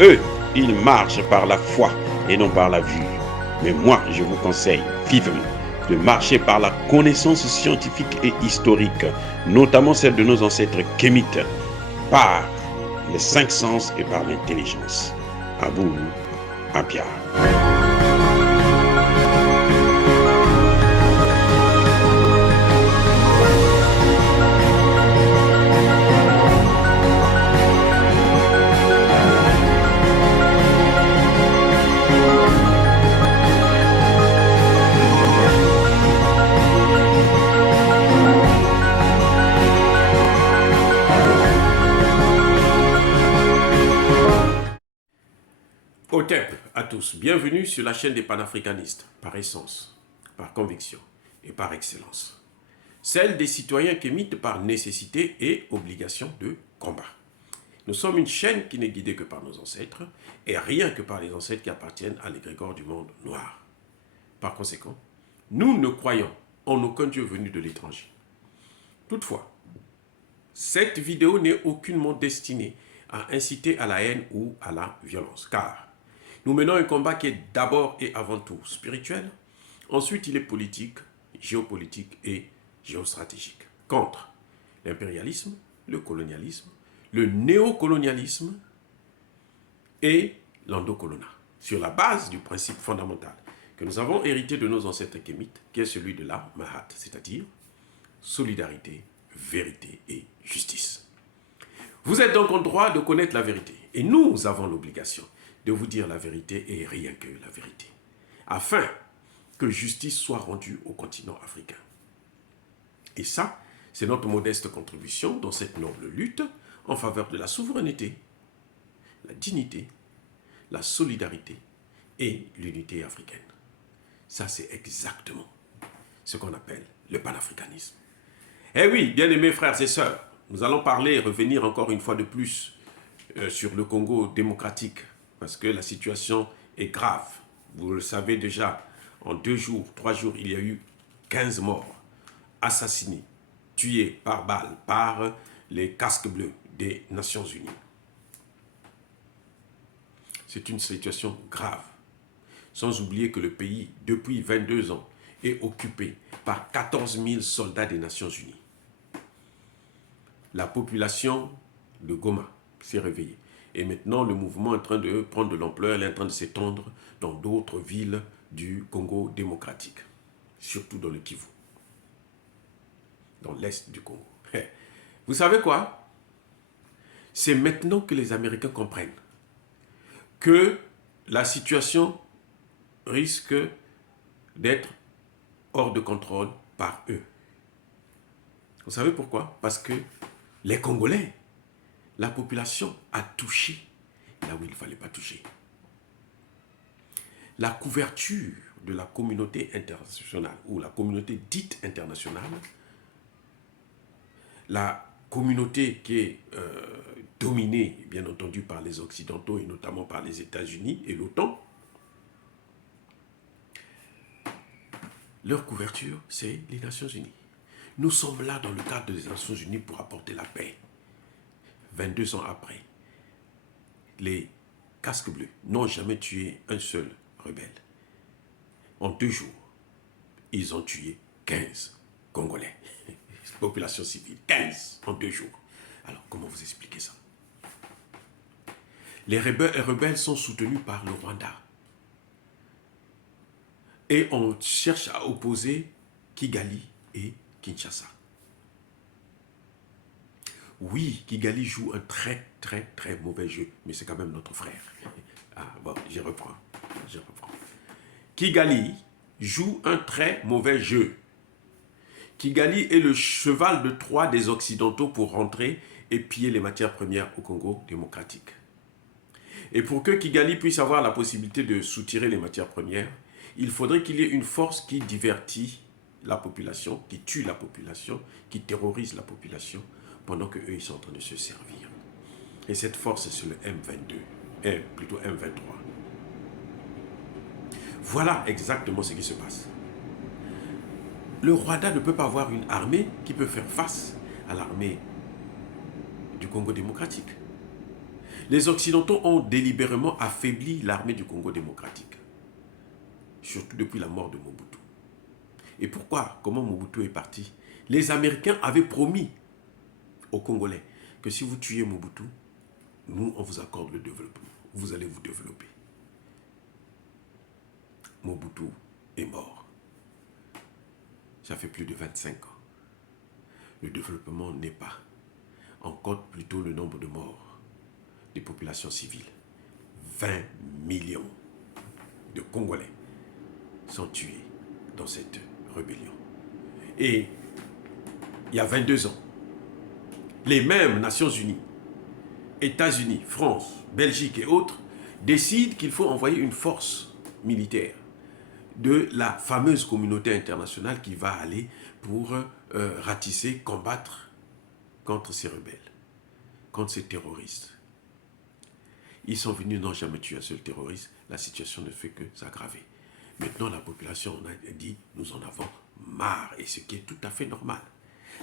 Eux, ils marchent par la foi et non par la vue. Mais moi, je vous conseille vivement de marcher par la connaissance scientifique et historique, notamment celle de nos ancêtres kémites, par les cinq sens et par l'intelligence. Abou Abia. Otep à tous, bienvenue sur la chaîne des panafricanistes, par essence, par conviction et par excellence. Celle des citoyens kémites par nécessité et obligation de combat. Nous sommes une chaîne qui n'est guidée que par nos ancêtres et rien que par les ancêtres qui appartiennent à l'égrégore du monde noir. Par conséquent, nous ne croyons en aucun Dieu venu de l'étranger. Toutefois, cette vidéo n'est aucunement destinée à inciter à la haine ou à la violence, car nous menons un combat qui est d'abord et avant tout spirituel, ensuite il est politique, géopolitique et géostratégique, contre l'impérialisme, le colonialisme, le néocolonialisme et l'endocolonat, sur la base du principe fondamental que nous avons hérité de nos ancêtres kémites, qui est celui de la Mahat, c'est-à-dire solidarité, vérité et justice. Vous êtes donc en droit de connaître la vérité, et nous avons l'obligation de vous dire la vérité et rien que la vérité, afin que justice soit rendue au continent africain. Et ça, c'est notre modeste contribution dans cette noble lutte en faveur de la souveraineté, la dignité, la solidarité et l'unité africaine. Ça, c'est exactement ce qu'on appelle le panafricanisme. Eh oui, bien-aimés frères et sœurs, nous allons parler et revenir encore une fois de plus sur le Congo démocratique, parce que la situation est grave. Vous le savez déjà, en 2 jours, 3 jours, il y a eu 15 morts, assassinés, tués par balle par les casques bleus des Nations Unies. C'est une situation grave. Sans oublier que le pays, depuis 22 ans, est occupé par 14 000 soldats des Nations Unies. La population de Goma s'est réveillée. Et maintenant, le mouvement est en train de prendre de l'ampleur, il est en train de s'étendre dans d'autres villes du Congo démocratique, surtout dans le Kivu, dans l'est du Congo. Vous savez quoi? C'est maintenant que les Américains comprennent que la situation risque d'être hors de contrôle par eux. Vous savez pourquoi? Parce que les Congolais, la population a touché là où il ne fallait pas toucher. La couverture de la communauté internationale, ou la communauté dite internationale, la communauté qui est dominée, bien entendu, par les Occidentaux, et notamment par les États-Unis et l'OTAN, leur couverture, c'est les Nations Unies. Nous sommes là dans le cadre des Nations Unies pour apporter la paix. 22 ans après, les casques bleus n'ont jamais tué un seul rebelle. En 2 jours, ils ont tué 15 Congolais. Population civile, 15 en 2 jours. Alors, comment vous expliquez ça? Les rebelles sont soutenus par le Rwanda. Et on cherche à opposer Kigali et Kinshasa. Oui, Kigali joue un très mauvais jeu, mais c'est quand même notre frère. Ah bon, je reprends. Kigali joue un très mauvais jeu. Kigali est le cheval de Troie des Occidentaux pour rentrer et piller les matières premières au Congo démocratique. Et pour que Kigali puisse avoir la possibilité de soutirer les matières premières, il faudrait qu'il y ait une force qui divertit la population, qui tue la population, qui terrorise la population, pendant qu'eux, ils sont en train de se servir. Et cette force, c'est le M22, plutôt M23. Voilà exactement ce qui se passe. Le Rwanda ne peut pas avoir une armée qui peut faire face à l'armée du Congo démocratique. Les Occidentaux ont délibérément affaibli l'armée du Congo démocratique, surtout depuis la mort de Mobutu. Et pourquoi? Comment Mobutu est parti? Les Américains avaient promis aux Congolais que si vous tuez Mobutu, nous, on vous accorde le développement. Vous allez vous développer. Mobutu est mort. Ça fait plus de 25 ans. Le développement n'est pas. On compte plutôt le nombre de morts des populations civiles. 20 millions de Congolais sont tués dans cette rébellion. Et il y a 22 ans, les mêmes Nations Unies, États-Unis, France, Belgique et autres décident qu'il faut envoyer une force militaire de la fameuse communauté internationale qui va aller pour ratisser, combattre contre ces rebelles, contre ces terroristes. Ils sont venus, n'ont jamais tué un seul terroriste, la situation ne fait que s'aggraver. Maintenant, la population, on a dit, nous en avons marre, et ce qui est tout à fait normal.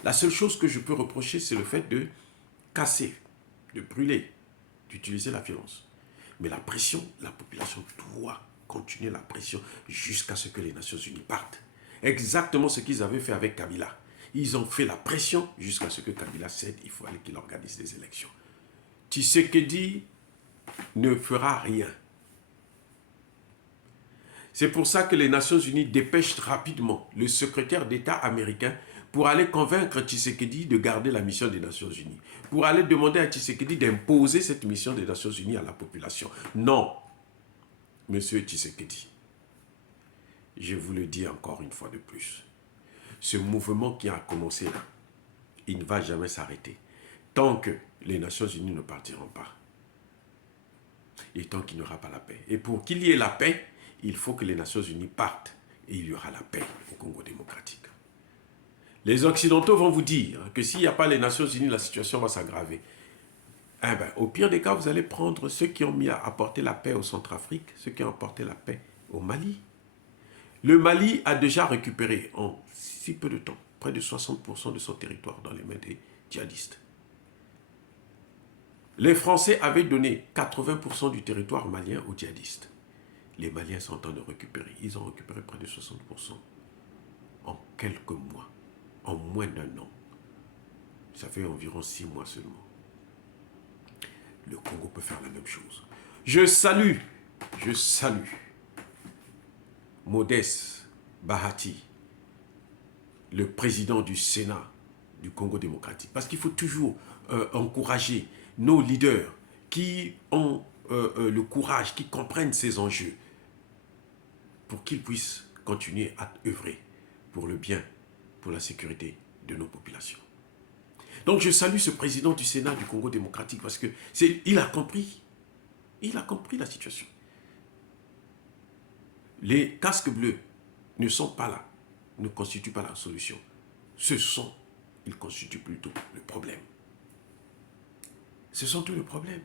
La seule chose que je peux reprocher, c'est le fait de casser, de brûler, d'utiliser la violence. Mais la pression, la population doit continuer la pression jusqu'à ce que les Nations Unies partent. Exactement ce qu'ils avaient fait avec Kabila. Ils ont fait la pression jusqu'à ce que Kabila cède. Il faut aller qu'il organise des élections. Tshisekedi ne fera rien. C'est pour ça que les Nations Unies dépêchent rapidement le secrétaire d'État américain pour aller convaincre Tshisekedi de garder la mission des Nations Unies, pour aller demander à Tshisekedi d'imposer cette mission des Nations Unies à la population. Non, Monsieur Tshisekedi, je vous le dis encore une fois de plus, ce mouvement qui a commencé là, il ne va jamais s'arrêter tant que les Nations Unies ne partiront pas et tant qu'il n'y aura pas la paix. Et pour qu'il y ait la paix, il faut que les Nations Unies partent et il y aura la paix au Congo démocratique. Les Occidentaux vont vous dire que s'il n'y a pas les Nations Unies, la situation va s'aggraver. Eh ben, au pire des cas, vous allez prendre ceux qui ont mis à apporter la paix au Centrafrique, ceux qui ont apporté la paix au Mali. Le Mali a déjà récupéré en si peu de temps près de 60% de son territoire dans les mains des djihadistes. Les Français avaient donné 80% du territoire malien aux djihadistes. Les Maliens sont en train de récupérer. Ils ont récupéré près de 60% en quelques mois, en moins d'un an. Ça fait environ 6 mois seulement. Le Congo peut faire la même chose. Je salue Modeste Bahati, le président du Sénat du Congo démocratique. Parce qu'il faut toujours encourager nos leaders qui ont le courage, qui comprennent ces enjeux, pour qu'ils puissent continuer à œuvrer pour le bien, pour la sécurité de nos populations. Donc je salue ce président du Sénat du Congo démocratique parce qu'il a compris. Il a compris la situation. Les casques bleus ne sont pas là, ne constituent pas la solution. Ils constituent plutôt le problème. Ce sont tout le problème.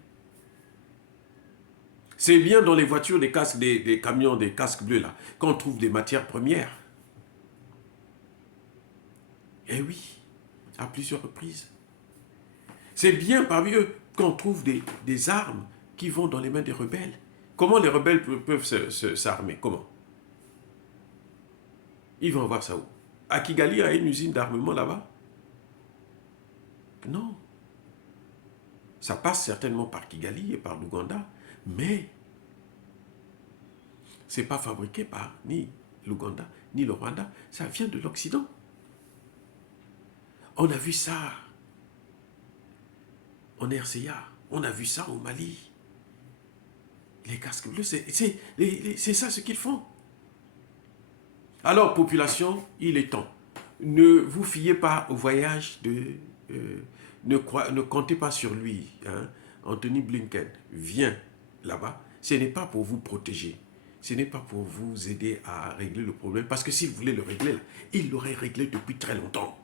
C'est bien dans les voitures, des casques, des camions, des casques bleus là, qu'on trouve des matières premières. Eh oui, à plusieurs reprises. C'est bien parmi eux qu'on trouve des armes qui vont dans les mains des rebelles. Comment les rebelles peuvent s'armer? Comment? Ils vont avoir ça où? À Kigali, il y a une usine d'armement là-bas? Non. Ça passe certainement par Kigali et par l'Ouganda, mais ce n'est pas fabriqué par ni l'Ouganda, ni le Rwanda. Ça vient de l'Occident. On a vu ça en RCA, on a vu ça au Mali. Les casques bleus, c'est ça ce qu'ils font. Alors, population, il est temps. Ne vous fiez pas au voyage ne comptez pas sur lui. Hein. Anthony Blinken vient là-bas. Ce n'est pas pour vous protéger. Ce n'est pas pour vous aider à régler le problème. Parce que s'il voulait le régler, il l'aurait réglé depuis très longtemps.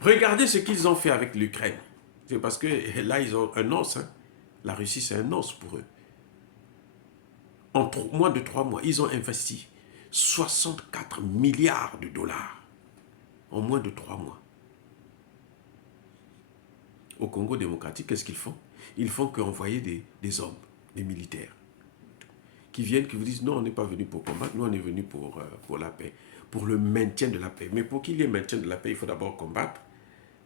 Regardez ce qu'ils ont fait avec l'Ukraine. C'est parce que là, ils ont un os. Hein. La Russie, c'est un os pour eux. En moins de 3 mois, ils ont investi 64 milliards de dollars. En moins de 3 mois. au Congo démocratique, qu'est-ce qu'ils font? Ils font qu'envoyer des hommes, des militaires, qui viennent, qui vous disent, non, on n'est pas venu pour combattre, nous on est venu pour la paix, pour le maintien de la paix. Mais pour qu'il y ait maintien de la paix, il faut d'abord combattre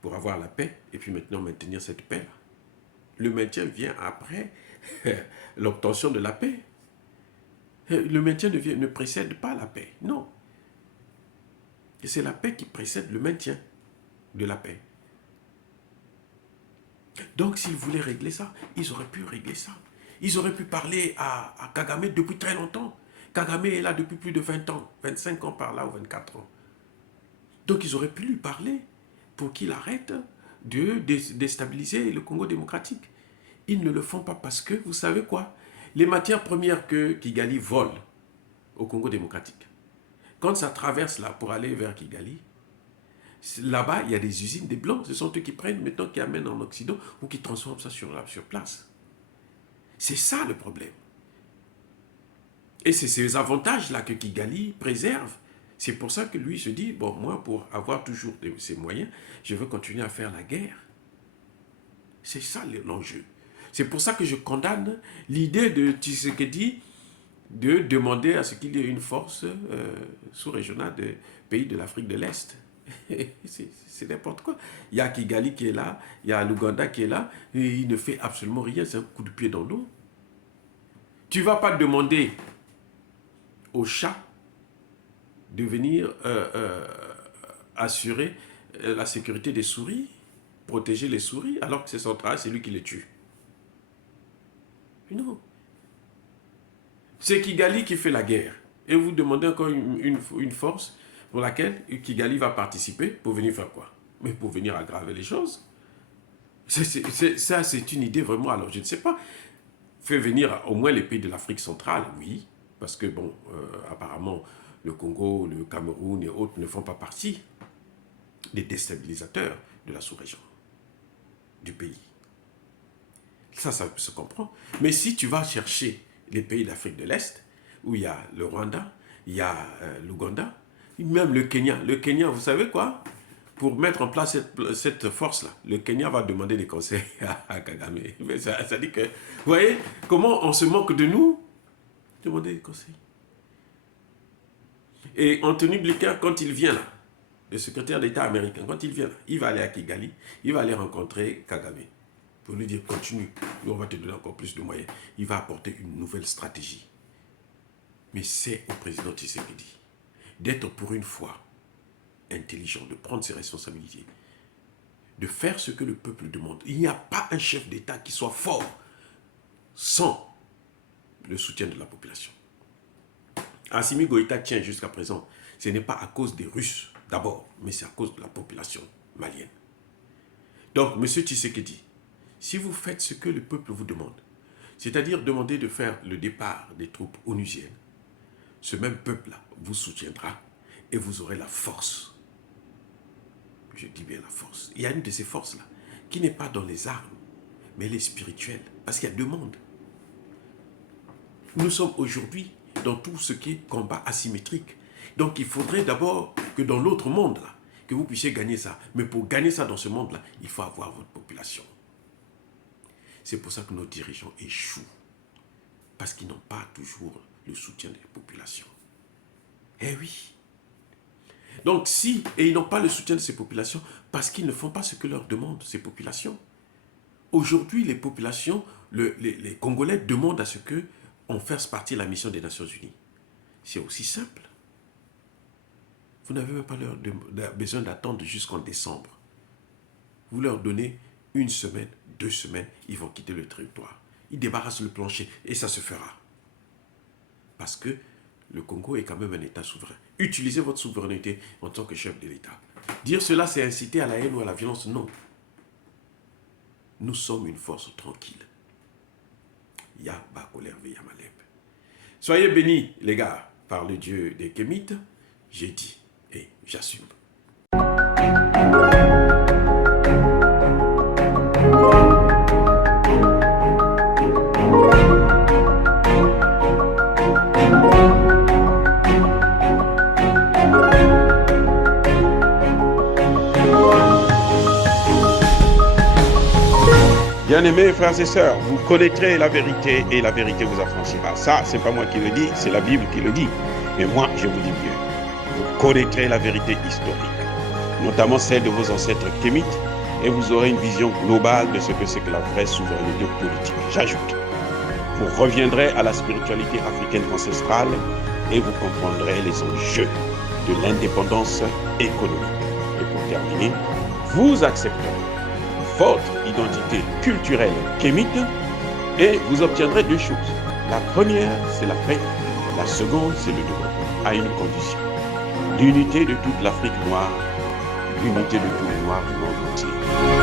pour avoir la paix, et puis maintenant maintenir cette paix-là. Le maintien vient après l'obtention de la paix. Le maintien ne précède pas la paix, non. Et c'est la paix qui précède le maintien de la paix. Donc s'ils voulaient régler ça, ils auraient pu régler ça. Ils auraient pu parler à Kagame depuis très longtemps. Kagame est là depuis plus de 20 ans, 25 ans par là ou 24 ans. Donc ils auraient pu lui parler pour qu'il arrête de déstabiliser le Congo démocratique. Ils ne le font pas parce que, vous savez quoi, les matières premières que Kigali vole au Congo démocratique, quand ça traverse là pour aller vers Kigali, là-bas, il y a des usines, des blancs, ce sont eux qui prennent, maintenant qui amènent en Occident ou qui transforment ça sur place. C'est ça le problème. Et c'est ces avantages-là que Kigali préserve. C'est pour ça que lui se dit, bon, moi, pour avoir toujours ces moyens, je veux continuer à faire la guerre. C'est ça l'enjeu. C'est pour ça que je condamne l'idée de Tshisekedi de demander à ce qu'il y ait une force sous-régionale des pays de l'Afrique de l'Est. C'est n'importe quoi. Il y a Kigali qui est là, il y a l'Ouganda qui est là, et il ne fait absolument rien, c'est un coup de pied dans l'eau. Tu ne vas pas demander au chat de venir assurer la sécurité des souris, protéger les souris, alors que c'est son travail, c'est lui qui les tue. Non. C'est Kigali qui fait la guerre. Et vous demandez encore une force pour laquelle Kigali va participer pour venir faire quoi? Mais pour venir aggraver les choses. Ça, c'est une idée vraiment, alors je ne sais pas. Fait venir au moins les pays de l'Afrique centrale, oui, parce que bon, apparemment, le Congo, le Cameroun et autres ne font pas partie des déstabilisateurs de la sous-région, du pays. Ça se comprend. Mais si tu vas chercher les pays d'Afrique de l'Est, où il y a le Rwanda, il y a l'Ouganda, même le Kenya, vous savez quoi? Pour mettre en place cette force-là, le Kenya va demander des conseils à Kagame. Mais ça dit que, vous voyez, comment on se moque de nous? Demander des conseils. Et Anthony Blinken, quand il vient là, le secrétaire d'État américain, quand il vient là, il va aller à Kigali, il va aller rencontrer Kagame pour lui dire, continue, nous on va te donner encore plus de moyens. Il va apporter une nouvelle stratégie. Mais c'est au président Tshisekedi d'être pour une fois intelligent, de prendre ses responsabilités, de faire ce que le peuple demande. Il n'y a pas un chef d'État qui soit fort sans le soutien de la population. Assimi Goïta tient jusqu'à présent. Ce n'est pas à cause des Russes d'abord, mais c'est à cause de la population malienne. Donc, M. Tshisekedi, si vous faites ce que le peuple vous demande, c'est-à-dire demander de faire le départ des troupes onusiennes, ce même peuple-là vous soutiendra et vous aurez la force. Je dis bien la force. Il y a une de ces forces-là qui n'est pas dans les armes, mais elle est spirituelle. Parce qu'il y a deux mondes. Nous sommes aujourd'hui dans tout ce qui est combat asymétrique. Donc il faudrait d'abord que dans l'autre monde-là, que vous puissiez gagner ça. Mais pour gagner ça dans ce monde-là, il faut avoir votre population. C'est pour ça que nos dirigeants échouent. Parce qu'ils n'ont pas toujours le soutien des populations. Eh oui. Donc et ils n'ont pas le soutien de ces populations parce qu'ils ne font pas ce que leur demandent ces populations. Aujourd'hui, les populations, les Congolais demandent à ce qu'on fasse partie de la mission des Nations Unies. C'est aussi simple. Vous n'avez même pas besoin d'attendre jusqu'en décembre. Vous leur donnez 1 semaine, 2 semaines, ils vont quitter le territoire. Ils débarrassent le plancher et ça se fera. Parce que le Congo est quand même un État souverain. Utilisez votre souveraineté en tant que chef de l'État. Dire cela, c'est inciter à la haine ou à la violence, non. Nous sommes une force tranquille. Ya Bakolerve Yamaleb. Soyez bénis, les gars, par le Dieu des Kémites. J'ai dit et j'assume. Bien-aimés frères et sœurs, vous connaîtrez la vérité et la vérité vous affranchira. Ça, c'est pas moi qui le dis, c'est la Bible qui le dit. Mais moi, je vous dis mieux. Vous connaîtrez la vérité historique, notamment celle de vos ancêtres kémites, et vous aurez une vision globale de ce que c'est que la vraie souveraineté politique. J'ajoute, vous reviendrez à la spiritualité africaine ancestrale et vous comprendrez les enjeux de l'indépendance économique. Et pour terminer, vous accepterez votre identité culturelle kémite et vous obtiendrez deux choses. La première, c'est la paix. La seconde, c'est le développement, à une condition. L'unité de toute l'Afrique noire, l'unité de tous les Noirs du monde entier.